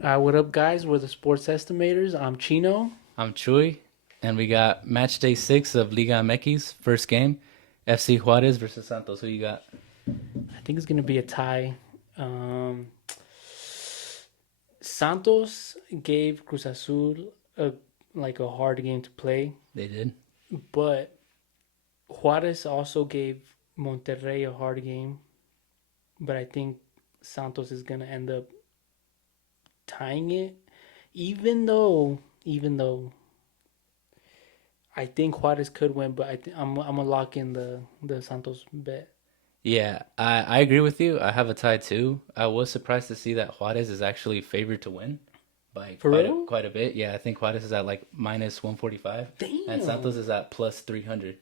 What up, guys? We're the sports estimators. I'm Chino. I'm Chuy, and we got match day 6 of Liga Mx, first game. FC Juarez versus Santos. Who you got? I think it's gonna be a tie. Um, Santos gave Cruz Azul a hard game to play, They did. but Juarez also gave Monterrey a hard game. But I think Santos is gonna end up tying it, even though I think Juarez could win. But I'm gonna lock in the Santos bet. Yeah, I agree with you. I have a tie too. I was surprised to see that Juarez is actually favored to win by For real? quite a bit. Yeah, I think Juarez is at like minus 145, and Santos Damn. is at plus 300.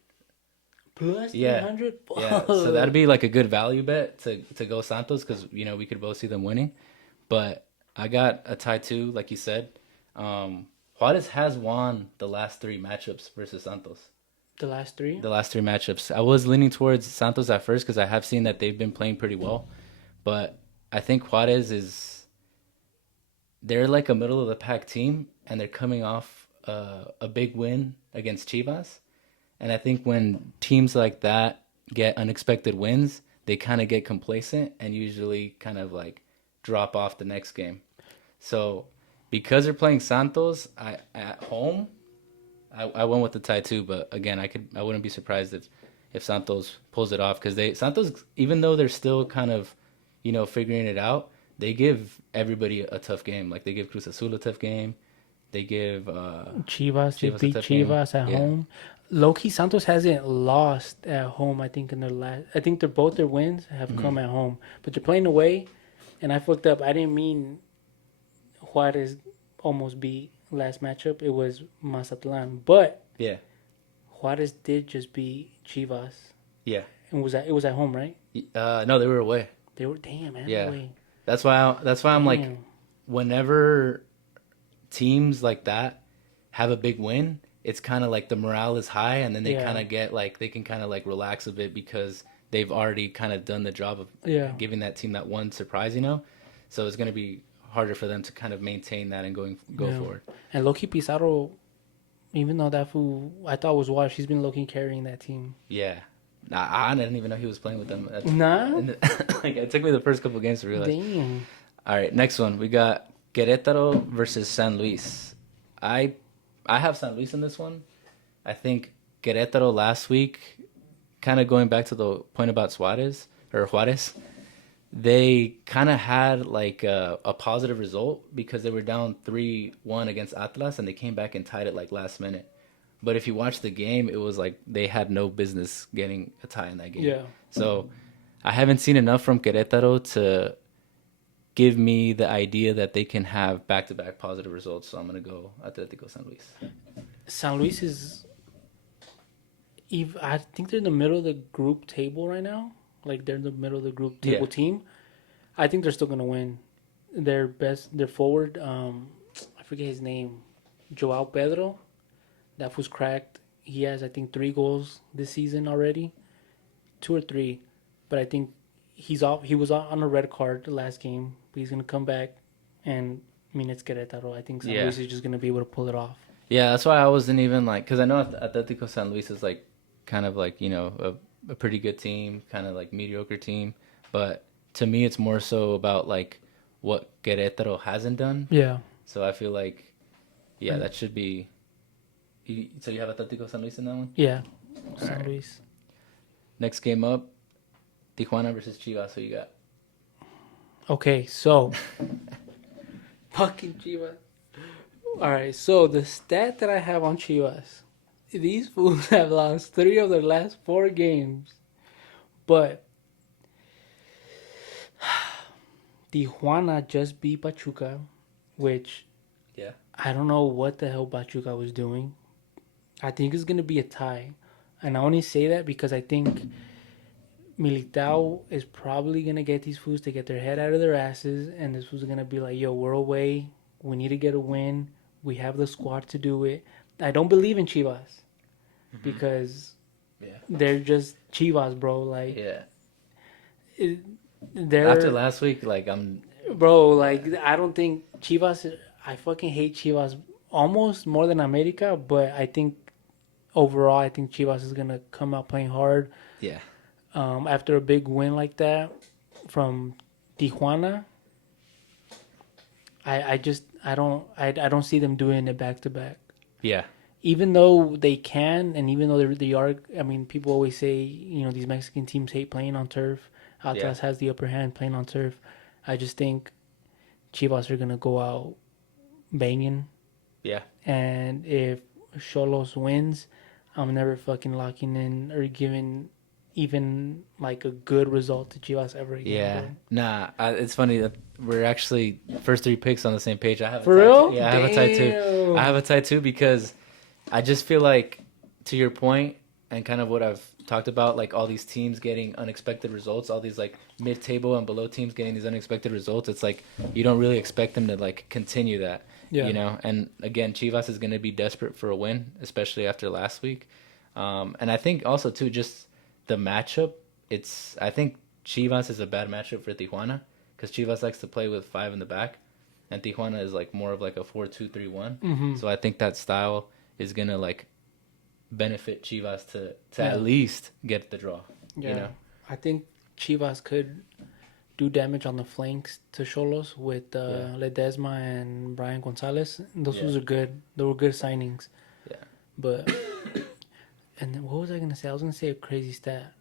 Plus Yeah, 300? yeah. So that'd be like a good value bet to go Santos because we could both see them winning. But I got a tie too, like you said. Juarez has won the last three matchups versus Santos. The last three? The last three matchups. I was leaning towards Santos at first because I have seen that they've been playing pretty well, but I think Juarez is they're like a middle of the pack team, and they're coming off a big win against Chivas. And I think when teams like that get unexpected wins, they kind of get complacent and usually kind of like drop off the next game. So because they're playing Santos at home, I went with the tie too. But again, I wouldn't be surprised if Santos pulls it off because they Santos, even though they're still kind of figuring it out, they give everybody a tough game. Like they give Cruz Azul a tough game. They give Chivas, they Chivas a beat tough game. Chivas at Yeah. home. Loki Santos hasn't lost at home, I think, in their last. I think they're both their wins have Hmm. come at home. But they're playing away, and I fucked up. I didn't mean Juarez almost beat last matchup. It was Mazatlan. But Yeah. Juarez did just beat Chivas. Yeah. And it was at home, right? No, they were away. They were, damn, man, Yeah. away. That's why I'm like, Damn. whenever teams like that have a big win, it's kind of like the morale is high, and then they Yeah. kind of get like they can kind of like relax a bit because they've already kind of done the job of Yeah. giving that team that one surprise. So it's gonna be harder for them to kind of maintain that and go Yeah. forward. And Loki Pizarro, even though that fool I thought was washed, he's been Loki carrying that team. Yeah. I didn't even know he was playing with them. Nah? Like it took me the first couple games to realize. Damn. All right, next one. We got Querétaro versus San Luis. I I have San Luis in this one. I think Querétaro last week, kind of going back to the point about Juarez, they kind of had like a positive result because they were down 3-1 against Atlas and they came back and tied it like last minute. But if you watch the game, it was like they had no business getting a tie in that game. Yeah. So I haven't seen enough from Querétaro to give me the idea that they can have back-to-back positive results. So I'm gonna go Atletico San Luis. San Luis is. I think they're in the middle of the group table right now. Like they're in the middle of the group Yeah. table team. I think they're still gonna win. Their forward. I forget his name. Joao Pedro. That was cracked. He has I think 3 goals this season already, 2 or 3. But I think he's off. He was on a red card the last game. But he's gonna come back, and I mean it's Querétaro. I think San Yeah. Luis is just gonna be able to pull it off. Yeah, that's why I wasn't even like, because I know Atletico San Luis is like kind of like, a pretty good team, kind of like mediocre team. But to me, it's more so about like what Querétaro hasn't done. Yeah. So I feel like, yeah, that should be. So you have Atletico San Luis in that one? Yeah. All San right. Luis. Next game up, Tijuana versus Chivas. Who you got? Okay, so fucking Chivas. All right, so the stat that I have on Chivas, these fools have lost 3 of their last 4 games, but Tijuana just beat Pachuca, which Yeah. I don't know what the hell Pachuca was doing. I think it's gonna be a tie, and I only say that because I think Militao is probably gonna get these fools to get their head out of their asses, and this was gonna be like, "Yo, we're away. We need to get a win. We have the squad to do it." I don't believe in Chivas because Yeah. they're just Chivas, bro. Like Yeah. it, After they're last week, like I'm bro. Like I don't think Chivas. I fucking hate Chivas almost more than America, but I think overall, I think Chivas is gonna come out playing hard. Yeah. After a big win like that from Tijuana, I don't see them doing it back to back. Yeah. Even though they can, and even though they are, I mean, people always say, these Mexican teams hate playing on turf. Yeah. Atlas has the upper hand playing on turf. I just think Chivas are gonna go out banging, Yeah. and if Xolos wins, I'm never fucking locking in or giving even like a good result to Chivas ever again, Yeah. bro. Nah, it's funny that we're actually first three picks on the same page. I have a For tie. real? Yeah, I have a tie too. I have Damn. a tie too because I just feel like, to your point, and kind of what I've talked about, like all these teams getting unexpected results, all these like mid-table and below teams getting these unexpected results. It's like you don't really expect them to like continue that, Yeah. you know. And again, Chivas is going to be desperate for a win, especially after last week. And I think also too, just the matchup. I think Chivas is a bad matchup for Tijuana because Chivas likes to play with five in the back, and Tijuana is like more of like a 4-2-3-1. Mm-hmm. So I think that style is gonna like benefit Chivas to Yeah. at least get the draw. Yeah. You know? I think Chivas could do damage on the flanks to Cholos with Yeah. Ledesma and Brian Gonzalez. Those Yeah. was a good. They were good signings. Yeah. But and then what was I gonna say? I was gonna say a crazy stat,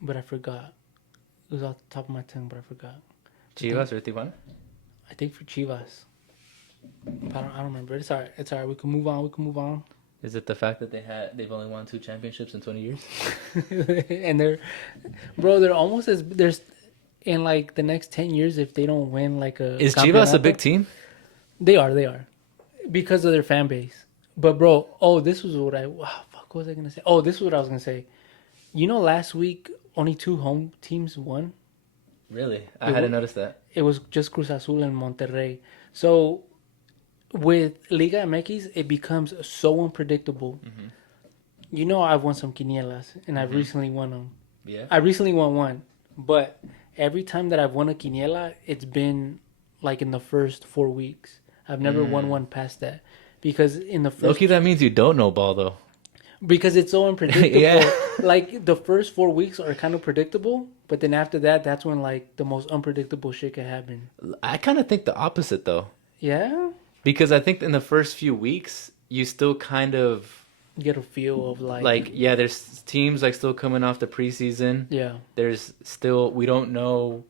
but I forgot. It was off the top of my tongue, but I forgot. Chivas or Tijuana? I think for Chivas. I don't remember. It's alright. It's alright. We can move on. We can move on. Is it the fact that they've only won 2 championships in 20 years? And they're almost as there's in like the next 10 years if they don't win like a Is Chivas a campeonato. big team? They are because of their fan base. But bro, this was what fuck, what was I gonna say? Oh, this is what I was gonna say. Last week only two home teams won. Really? I hadn't noticed that. It was just Cruz Azul and Monterrey. So with Liga MX, it becomes so unpredictable. I've won some quinielas, and I've recently won them. Yeah. I recently won one, but every time that I've won a quiniela, it's been like in the first 4 weeks. I've never won one past that because in the first Loki, that means you don't know ball though. because it's so unpredictable. Yeah. Like the first 4 weeks are kind of predictable, but then after that, that's when like the most unpredictable shit can happen. I kind of think the opposite though, Yeah, because I think in the first few weeks you still kind of you get a feel of like yeah, there's teams like still coming off the preseason. yeah, There's still we don't know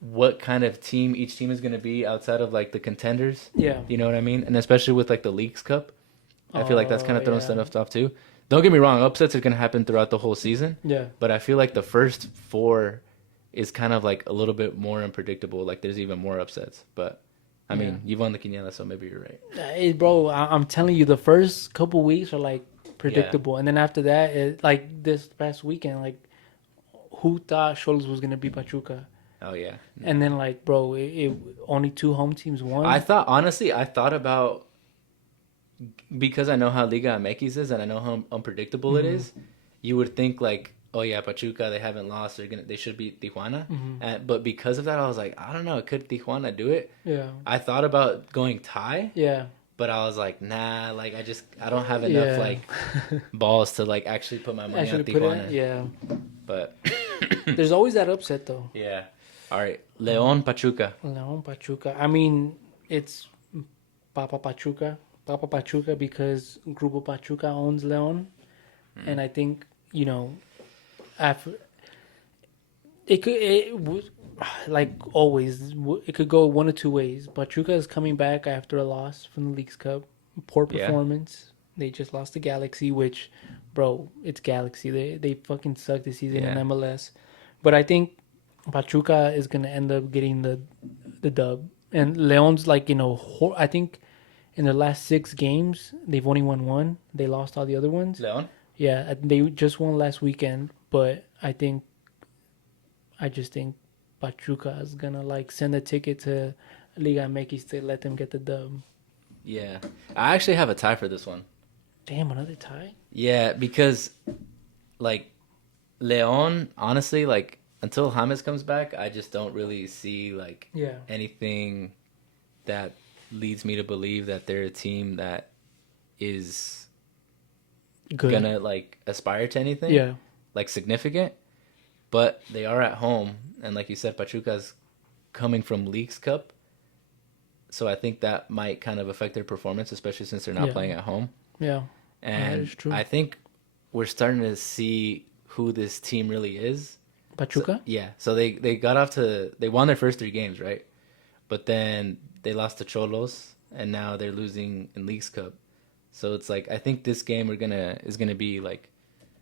what kind of team each team is going to be outside of like the contenders. yeah. You know what I mean? And especially with like the Leagues Cup, I feel like that's kind of throwing yeah. stuff off too. Don't get me wrong, upsets are going to happen throughout the whole season, Yeah. but I feel like the first four is kind of like a little bit more unpredictable. Like there's even more upsets. But I mean, you've won the quiniela, so maybe you're right. Hey, bro, I'm telling you, the first couple weeks are like predictable, and then after that, like this past weekend, like who thought Cholos was gonna be Pachuca, Oh yeah. and then like, bro, it only two home teams won. I thought about, because I know how Liga MX is and I know how unpredictable it is. You would think like, oh yeah, Pachuca, they haven't lost. They should beat Tijuana. But because of that, I was like, I don't know, could Tijuana do it? Yeah, I thought about going tie, yeah, but I was like, nah, like I don't have enough like balls to like actually put my money on Tijuana. yeah. But There's always that upset though. yeah. All right, Leon Pachuca. León Pachuca. I mean, it's Papa Pachuca because Grupo Pachuca owns León, and I think after like always, it could go one of two ways. Pachuca is coming back after a loss from the League's Cup, poor Yeah. performance. They just lost to Galaxy, which, bro, it's Galaxy. They fucking suck this season in Yeah. MLS. But I think Pachuca is gonna end up getting the dub, and Leon's like I think in the last 6 games they've only won one. They lost all the other ones. Leon? Yeah, they just won last weekend, but I just think Pachuca is gonna like send a ticket to Liga MX to let them get the dub. Yeah. I actually have a tie for this one. Damn, another tie. Yeah, because like Leon, honestly, like until James comes back, I just don't really see like Yeah. anything that leads me to believe that they're a team that is Good. gonna like aspire to anything Yeah. like significant. But they are at home, and like you said, Pachuca's coming from Leagues Cup, so I think that might kind of affect their performance, especially since they're not Yeah. playing at home. Yeah. That And is true. I think we're starting to see who this team really is. So Pachuca? yeah, so they got off to they won their first 3 games, right? But then they lost to Cholos, and now they're losing in Leagues Cup. So it's like I think this game is gonna be like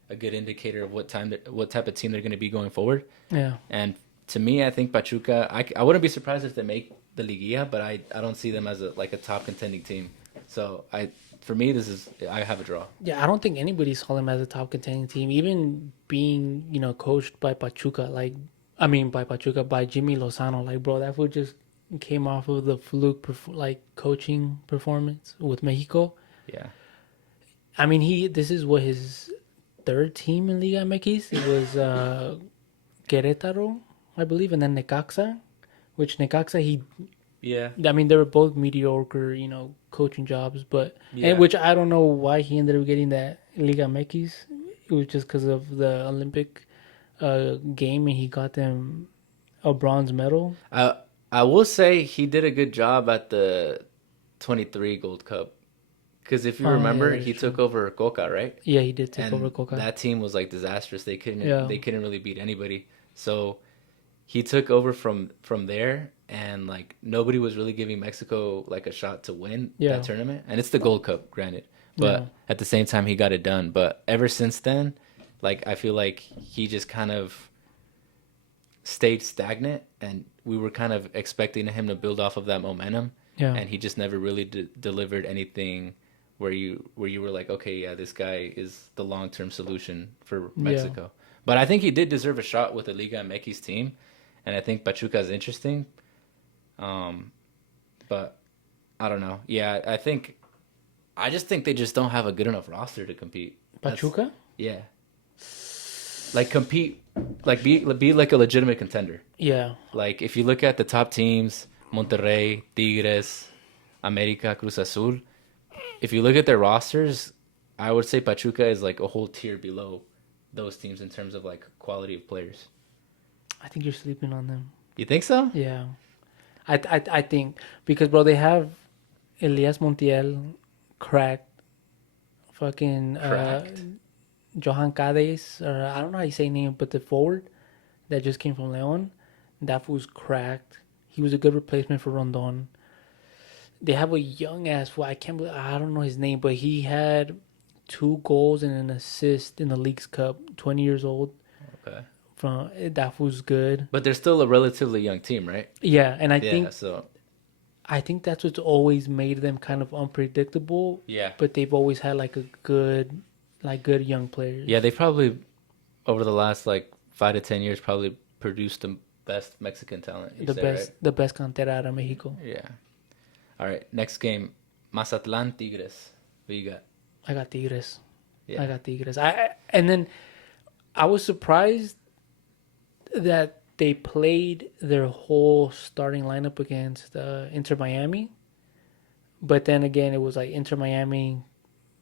a good indicator of what type of team they're gonna be going forward. Yeah. And to me, I think Pachuca. I wouldn't be surprised if they make the Liguilla, but I don't see them as a top contending team. So for me this is I have a draw. Yeah, I don't think anybody saw them as a top contending team, even being, coached by Pachuca. By Pachuca, by Jimmy Lozano. Like, bro, that fool just came off of the fluke, coaching performance with Mexico. Yeah, I mean, this is what his third team in Liga MX. It was Querétaro, I believe, and then Necaxa, which Necaxa, yeah, I mean, they were both mediocre, coaching jobs, but and yeah. which I don't know why he ended up getting that Liga MX. It was just because of the Olympic game, and he got them a bronze medal. I will say he did a good job at the 23 Gold Cup because if you Oh yeah, remember, that is he true. took over Coca, right? Yeah, he did take over And Coca. that team was like disastrous. Yeah, They couldn't really beat anybody. So he took over from there, and like nobody was really giving Mexico like a shot to win yeah, that tournament. And it's the Gold Cup, granted, yeah, but at the same time he got it done. But ever since then, like I feel like he just kind of stayed stagnant, and we were kind of expecting him to build off of that momentum, yeah, and he just never really delivered anything where you were like, okay, yeah, this guy is the long term solution for yeah. Mexico. But I think he did deserve a shot with the Liga MX team, and I think Pachuca is interesting. Um, but I don't know. Yeah, I just think they just don't have a good enough roster to compete. That's Pachuca. yeah, like compete, like be like a legitimate contender. Yeah, Like if you look at the top teams, Monterrey, Tigres, America, Cruz Azul. If you look at their rosters, I would say Pachuca is like a whole tier below those teams in terms of like quality of players. I think you're sleeping on them. You think so? Yeah, I think because, bro, they have Elias Montiel, cracked, fucking Cracked. Johan Cades, or I don't know how you say his name, but the forward that just came from Leon, that fool's cracked. He was a good replacement for Rondon. They have a young ass fool. I can't believe, I don't know his name, but he had 2 goals and an assist in the League's Cup. 20 years old. Okay. From that fool's good. But they're still a relatively young team, right? Yeah, and Yeah, so I think that's what's always made them kind of unpredictable. yeah. But they've always had good young players. Yeah, they probably over the last like 5 to 10 years probably produced the best Mexican talent, you say, right? The best cantera out of Mexico. Yeah. All right, next game. Mazatlan Tigres. What you got? I got Tigres. Yeah. And then I was surprised that they played their whole starting lineup against Inter Miami. But then again, it was like Inter Miami.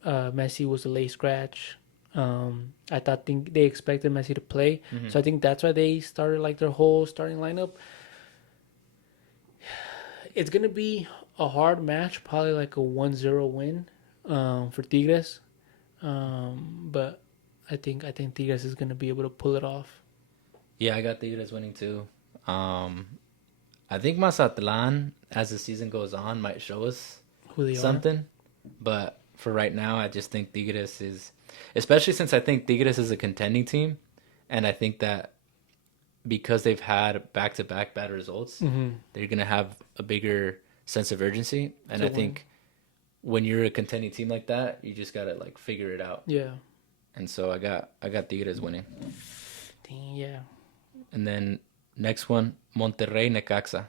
Messi was a late scratch. Think they expected Messi to play, so I think that's why they started like their whole starting lineup. It's gonna be a hard match, probably like a 1-0 win for Tigres. But I think Tigres is gonna be able to pull it off. Yeah, I got Tigres winning too. I think Mazatlan, as the season goes on, might show us Who they are. something. But for right now, I just think Tigres is, especially since I think Tigres is a contending team, and I think that because they've had back-to-back bad results, they're gonna have a bigger sense of urgency. And To I win. think when you're a contending team like that, you just gotta like figure it out. Yeah. And so I got Tigres winning. Dang, yeah. And then next one, Monterrey Necaxa.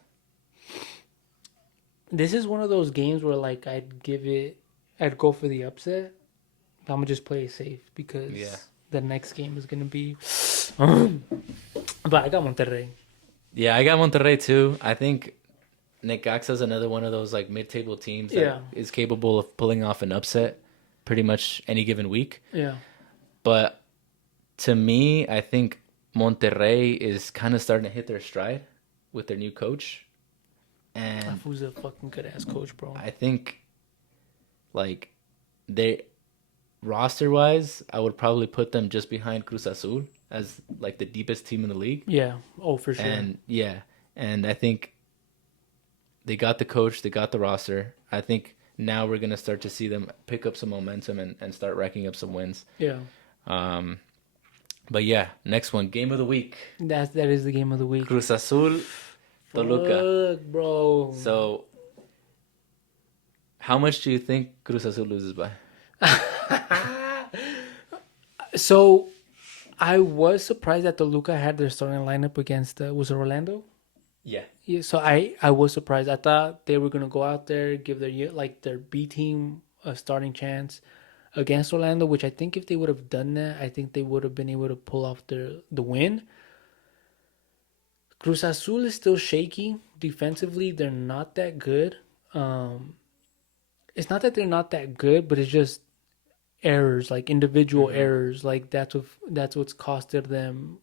This is one of those games where like I'd go for the upset. I'm gonna just play it safe because Yeah. the next game is gonna be But I got Monterrey. Yeah, I got Monterrey too. I think Necaxa is another one of those like mid-table teams that Yeah, is capable of pulling off an upset pretty much any given week. yeah. But to me, I think Monterrey is kind of starting to hit their stride with their new coach, That and fool's a fucking good ass coach, bro. I think like they roster wise, I would probably put them just behind Cruz Azul as like the deepest team in the league. Yeah. Oh, for sure. And yeah, and I think they got the coach, they got the roster. I think now we're gonna start to see them pick up some momentum and start racking up some wins. Yeah. Um, but yeah, next one, game of the week, That is the game of the week. Cruz Azul, Toluca. Fuck, bro. So, how much do you think Cruz Azul loses by? So I was surprised that Toluca had their starting lineup against was it Orlando? Yeah. Yeah, so I was surprised. I thought they were gonna go out there, give their B team a starting chance against Orlando, which I think if they would have done that, I think they would have been able to pull off the win. Cruz Azul is still shaky defensively. They're not that good. Um, it's not that they're not that good, but it's just errors, like individual Mm-hmm. errors. Like that's what's costed them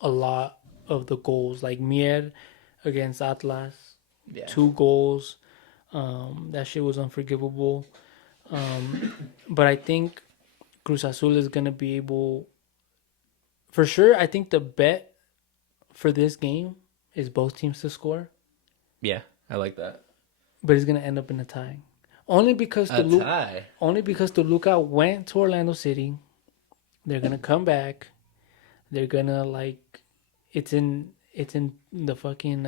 a lot of the goals. Like Mier against Atlas, Yeah. 2 goals. That shit was unforgivable. But I think Cruz Azul is gonna be able, for sure. I think the bet for this game is both teams to score, Yeah, I like that. but it's gonna end up in a tie. Only because A tie. Toluca went to Orlando City. They're gonna come back. They're gonna like, it's in the fucking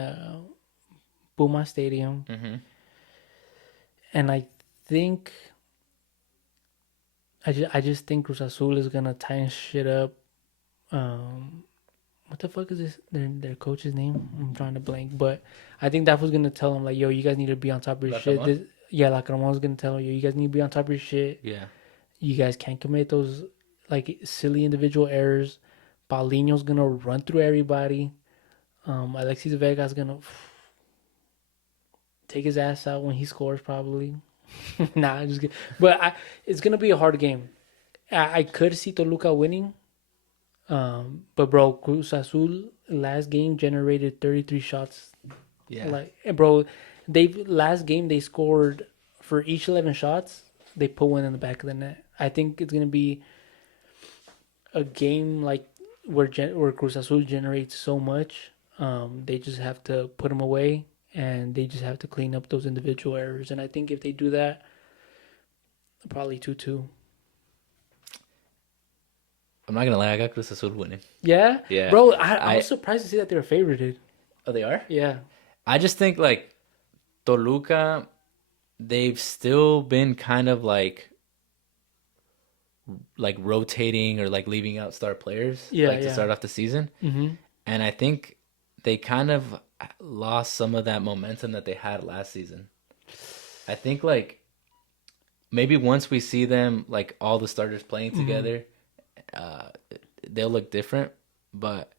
Puma Stadium, Mm-hmm. and I think I just think Cruz Azul is gonna tighten shit up. Um, what the fuck is this? Their coach's name? I'm trying to blank, but I think that was gonna tell them like, yo, you guys need to be on top of your shit. Lacamon? Yeah, like Ramon was gonna tell them, yo, you guys need to be on top of your shit. Yeah. You guys can't commit those like silly individual errors. Paulinho's gonna run through everybody. Alexis Vega's gonna take his ass out when he scores, probably. Nah, I'm just kidding. But it's gonna be a hard game. I could see Toluca winning. But bro, Cruz Azul last game generated 33 shots. Yeah. Like, bro, they last game they scored for each 11 shots. They put one in the back of the net. I think it's gonna be a game like where Cruz Azul generates so much. They just have to put them away, and they just have to clean up those individual errors. And I think if they do that, probably 2-2. I'm not gonna lie, I got Cruz Azul winning. Yeah, Yeah. bro. I I was surprised to see that they were favorited. Oh, they are? Yeah, I just think like Toluca, they've still been kind of like rotating or like leaving out star players yeah, like to yeah. start off the season. Mm-hmm. And I think they kind of lost some of that momentum that they had last season. I think like maybe once we see them like all the starters playing together, uh, they'll look different. But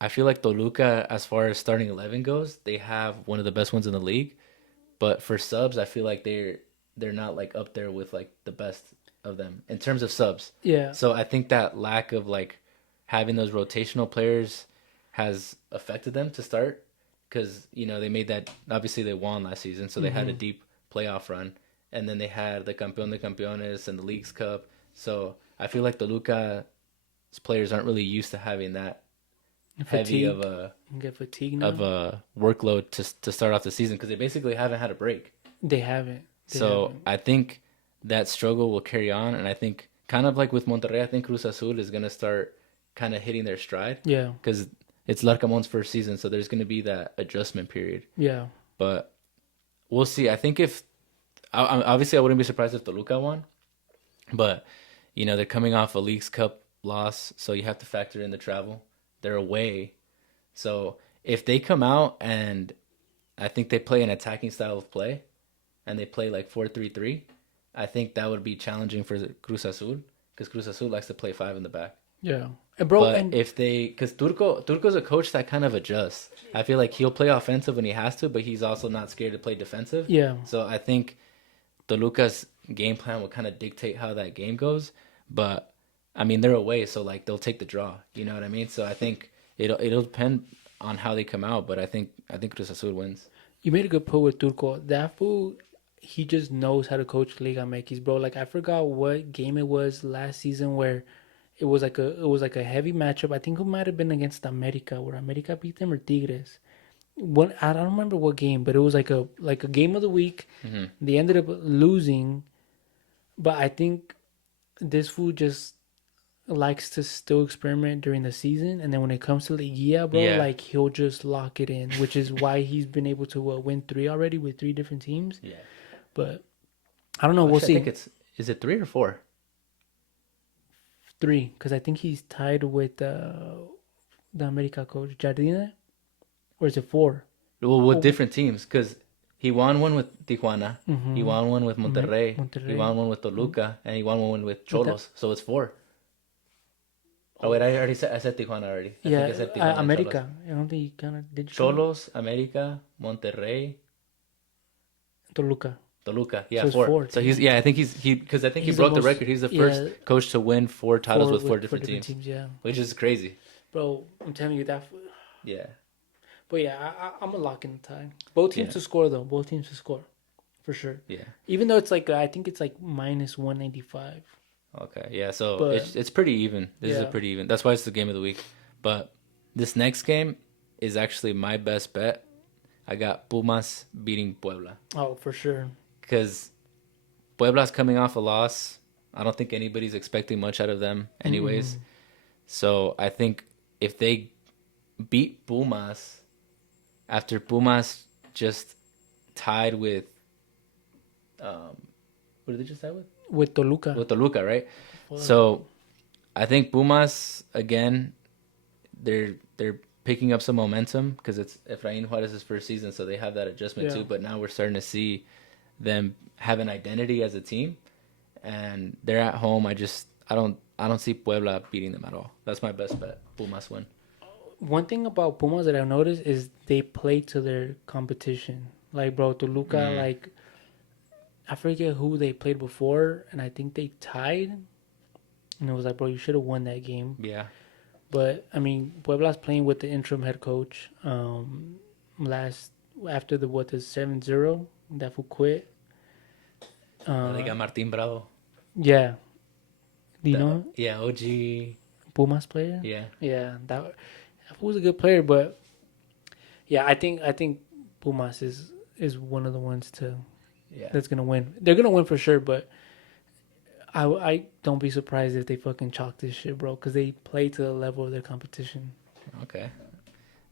I feel like Toluca, as far as starting 11 goes, they have one of the best ones in the league. But for subs, I feel like they're not like up there with like the best of them in terms of subs. Yeah, So I think that lack of like having those rotational players has affected them to start because they made that, obviously they won last season, so they had a deep playoff run, and then they had the Campeón de Campeones and the Leagues Cup. So I feel like Toluca's players aren't really used to having that heavy fatigue. Get fatigued now. of a workload to start off the season because they basically haven't had a break. They haven't. So I think that struggle will carry on, and I think kind of like with Monterrey, I think Cruz Azul is gonna start kind of hitting their stride Yeah, because it's Larcamon's first season, so there's gonna be that adjustment period. yeah, But we'll see. I think if obviously I wouldn't be surprised if Toluca won, but they're coming off a Leagues Cup loss, so you have to factor in the travel. They're away, so if they come out and I think they play an attacking style of play, and they play like 4-3-3, I think that would be challenging for Cruz Azul because Cruz Azul likes to play five in the back. Yeah. And bro, But and if they, because Turco's a coach that kind of adjusts. I feel like he'll play offensive when he has to, but he's also not scared to play defensive. yeah, So I think Toluca's game plan will kind of dictate how that game goes. But I mean, they're away, so like they'll take the draw. You know what I mean? So I think it'll depend on how they come out. But I think Cruz Azul wins. you made a good point with Turco. That fool, he just knows how to coach Liga MX, bro. Like I forgot what game it was last season where it was like a heavy matchup. I think it might have been against America, where America beat them or Tigres. One I don't remember what game, but it was like a game of the week. Hmm. They ended up losing, but I think this fool just likes to still experiment during the season, and then when it comes to the year, bro, Yeah, like he'll just lock it in, which is why he's been able to win three already with three different teams. yeah. But I don't know. Well, We'll actually, I think see. it's is it 3 or 4? Three, because I think he's tied with the America coach Jardine, or is it four? Well, with Oh, different teams, because he won one with Tijuana, he mm-hmm. won one with Monterrey, he Monterrey. won one with Mm. Toluca, and he won one with With that, Cholos. So it's 4. Oh wait, oh, I said Tijuana already. I think yeah, I said Tijuana and Cholos. America. I don't think he kind of did. Cholos, America, Monterrey, Toluca. Toluca. Yeah, So it's 4. four So he's teams. I think he because I think he He's the broke the most. record. He's the first Yeah, coach to win 4 titles four with four for different different teams, teams. Yeah, which is crazy. bro. I'm telling you that. Yeah, But yeah, I'm a lock in the tie. Both teams yeah, to score though. Both teams to score, for sure. yeah. Even though it's like I think it's like minus 195. Okay, yeah. So But it's pretty even. This is a yeah, pretty even. That's why it's the game of the week. But this next game is actually my best bet. I got Pumas beating Puebla oh for sure. because Puebla's coming off a loss. I don't think anybody's expecting much out of them, anyways. Mm-mm. So I think if they beat Pumas after Pumas just tied with what did they just tie with? With Toluca. With Toluca, right? Fuck. So I think Pumas again. They're picking up some momentum because it's Efrain Juarez's first season, so they have that adjustment Yeah. too. But now we're starting to see them have an identity as a team, and they're at home. I don't see Puebla beating them at all. That's my best bet. Pumas win. One thing about Pumas that I've noticed is they play to their competition. Like bro, Toluca, Mm, like I forget who they played before, and I think they tied. And it was like, bro, you should have won that game. yeah, But I mean, Puebla's playing with the interim head coach. Last after the 7-0 that will quit. they Uh, got Martin Bravo. yeah, do you know Yeah, OG. Pumas player? Yeah, Yeah, that was a good player. But yeah, I think Pumas is one of the ones yeah. that's gonna win. They're gonna win for sure. But I don't be surprised if they fucking chalk this shit, bro, because they play to the level of their competition. Okay.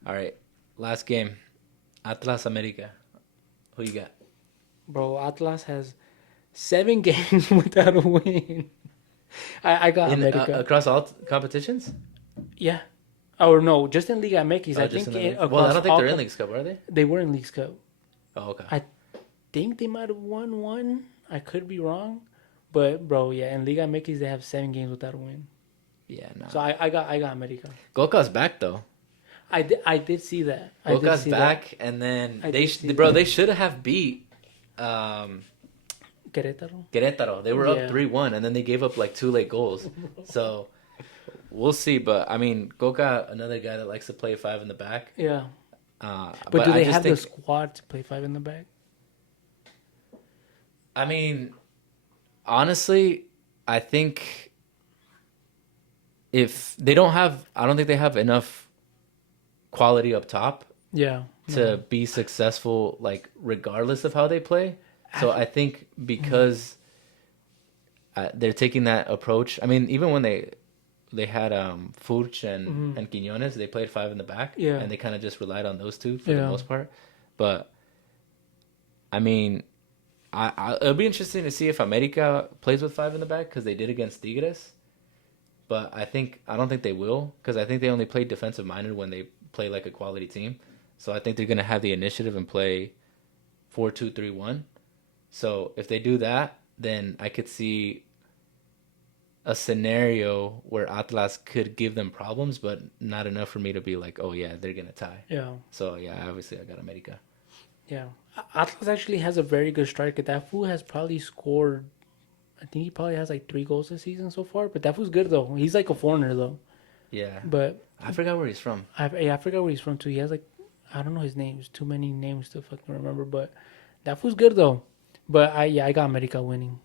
All right. Last game. Atlas America. Who you got? Bro, Atlas has 7 games without a win. I got In America. across all competitions? Yeah. Or no, just in Liga MX. I Just think in the league. Well, I across don't think all they're in Leagues Cup, are they? they were in Leagues Cup. Oh, okay. I think they might have won one. I could be wrong. But bro, yeah, in Liga MX they have 7 games without a win. Yeah, no. So I got America. Goka's back though. I did see that. I did Goka's see back, and then I they did see bro that. they should have beat Querétaro. Querétaro. They were up Yeah. 3-1, and then they gave up like 2 late goals. So we'll see. But I mean, Goka, another guy that likes to play 5 in the back. Yeah. But But do I they just have think the squad to play 5 in the back? I mean, honestly, I think if they don't have, I don't think they have enough quality up top Yeah. to be successful, like regardless of how they play. So I think because they're taking that approach. I mean, even when they had Furch and Quiñones, they played 5 in the back, Yeah. and they kind of just relied on those two for the Yeah. most part. But I mean, it'll be interesting to see if America plays with 5 in the back because they did against Tigres. But I don't think they will because I think they only play defensive minded when they play like a quality team. So I think they're gonna have the initiative and play 4-2-3-1. So if they do that, then I could see a scenario where Atlas could give them problems, but not enough for me to be like, oh yeah, they're gonna tie. Yeah, So yeah, obviously I got America. yeah. Atlas actually has a very good striker. That fool has probably scored. I think he probably has like 3 goals this season so far. But that fool's good though. He's like a foreigner though. Yeah, But I forgot where he's from. I forgot where he's from too. He has like I don't know his name. There's too many names to fucking remember. But that fool's good though. But I got America winning.